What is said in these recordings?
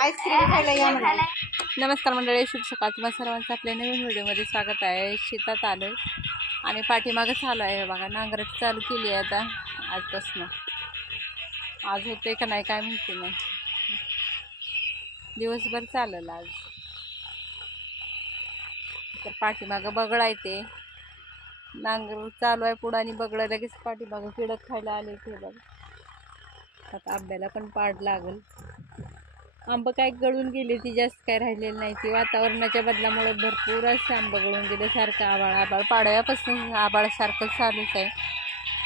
Ice cream खायला या म्हणा. नमस्कार मंडळी, शुभ सकाळ. तुम्हा सर्वांचं आपल्या नवीन व्हिडिओमध्ये स्वागत आहे. शेतात आलोय आणि पाठीमागं चालू आहे बघा. नांगरट चालू केली आहे आता आजपासून. आज होते का नाही काय माहिती नाही. दिवसभर चाललं आज. तर पाठीमागं बगळ आहे, ते नांगर चालू आहे पुढं आणि बगळ लगेच पाठीमागं किडक खायला आले ते बघा. आता आंब्याला पण पाड लागल. आंबं काय गळून गेली ती, जास्त काय राहिलेली नाही ती. वातावरणाच्या बदलामुळे भरपूर असे आंबं गळून गेले. सारखं आबाळ पाडव्यापासून आबाळासारखं चालूच आहे.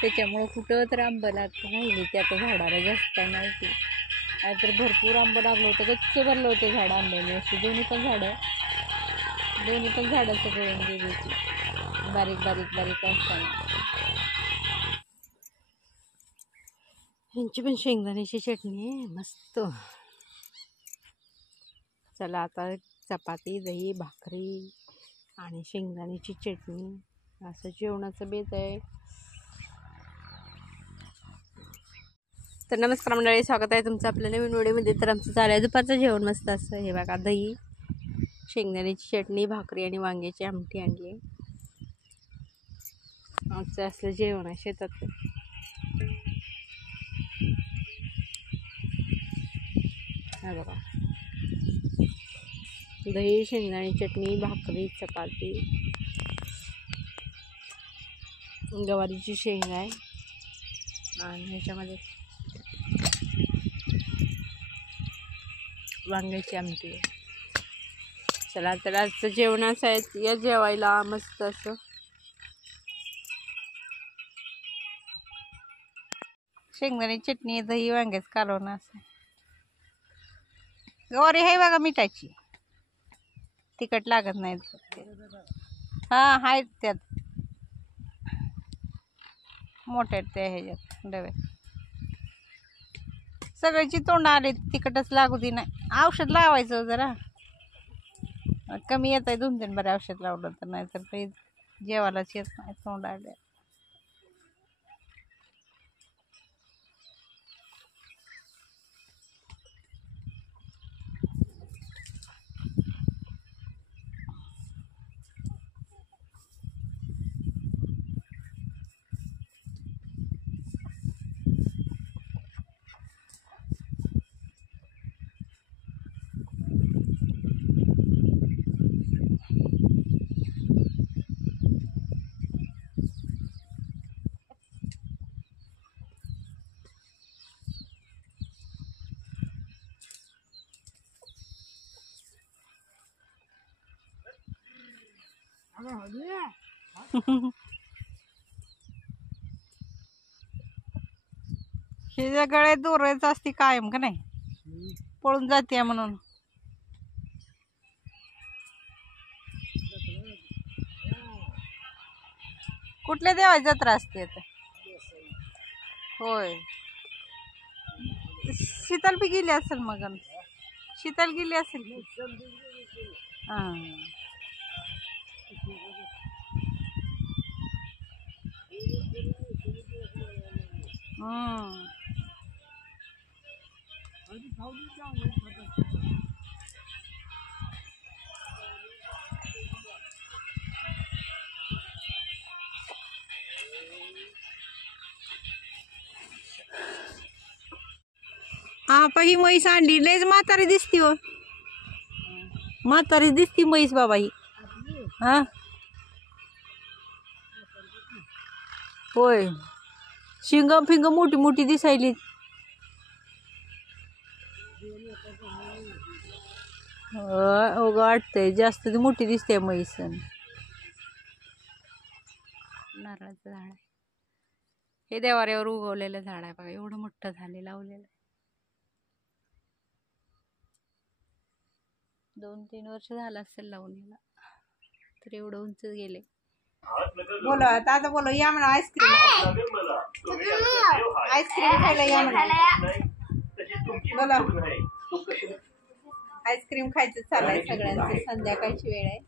त्याच्यामुळं कुठं तर आंबं राहिली ती आता झाडाला, जास्त काय नाही ती. नाहीतर भरपूर आंबं लागलं होतं, गच्च भरलं होतं झाडं आंब्याने. अशी दोन्ही पण झाडाचं गळून गेली ती, बारीक असताना. ह्यांची पण शेंगदाण्याची चटणी आहे मस्त. चला आता चपाती, दही, भाकरी आणि शेंगदाण्याची चटणी असं जेवणाचं बेत आहे. तर नमस्कार मंडळी, स्वागत आहे तुमचं आपल्या नवीन व्हिडिओमध्ये. तर आमचं चालू आहे दुपारचं जेवण मस्त असं. हे बघा, दही, शेंगदाण्याची चटणी, भाकरी आणि वांग्याची आमटी आणली आहे. आमचं असलं जेवण आहे शेतात. हे बघा, दही, शेंगदाणे चटणी, भाकरी, चपाती, गवारीची शेंग आहे आणि ह्याच्यामध्ये वांग्याची आमटी आहे. चला तर आजचं जेवणाचं आहे, या जेवायला मस्त असं. शेंगदाणे चटणी, दही, वांग्याचं कालवण असं. गवारी आहे बघा मिठाची, तिखट लागत नाही. हां आहेत त्यात मोठ्या त्या ह्याच्यात डब्यात. सगळ्याची तोंड आले, तिखटच लागू दे. नाही औषध लावायचं जरा, कमी येत आहे 2-3 बरे औषध लावलं तर. नाही तर काही जेवायलाच येत नाही तोंड आले. हे गळे दोरायचं असते कायम का नाही, पळून जाते म्हणून. कुठल्या देवाची जत्रा असते आता? होय, शीतल बी गेली असेल मग. शीतल गेली असेल. हां, ही म्हैस आणली. लयच म्हातारी दिसती हो, म्हातारी दिसती म्हैस बाबा ही. हा होय, शिंग फिंग मोठी मोठी दिसायली. वाटतंय जास्त मोठी दिसते म्हैस. नारळाचं झाड आहे हे, देवाऱ्यावर उगवलेलं झाड आहे बघा. एवढं मोठं झाले, लावलेलं. 2-3 वर्ष झालं असेल लावून याला, तर एवढं उंच गेले. बोला आता बोला, या म्हणा आईस्क्रीम खायला या म्हणा. बोला, आईस्क्रीम खायचं चाललंय सगळ्यांचं. संध्याकाळची वेळ आहे.